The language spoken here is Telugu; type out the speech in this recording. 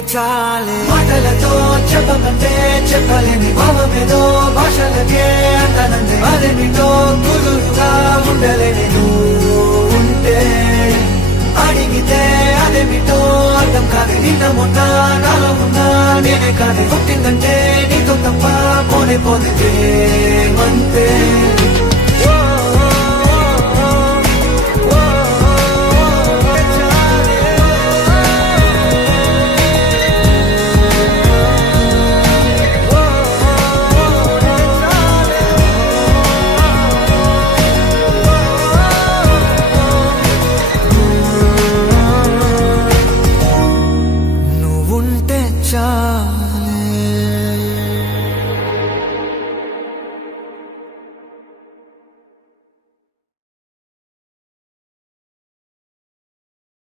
ఉంటే చాలే మాటలతో చెప్పమంటే చెప్పలేని భావమేదో భాషలకే అంతనందే అదేమిటో కుదురుగా ఉండలేని నువ్వు ఉంటే అడిగితే అదేమిటో అర్థం కాదు నిన్న మొన్న నాలో ఉన్నా నేనే కాదు పుట్టిందంటే నీతో తప్ప పోనే పోతే అంతే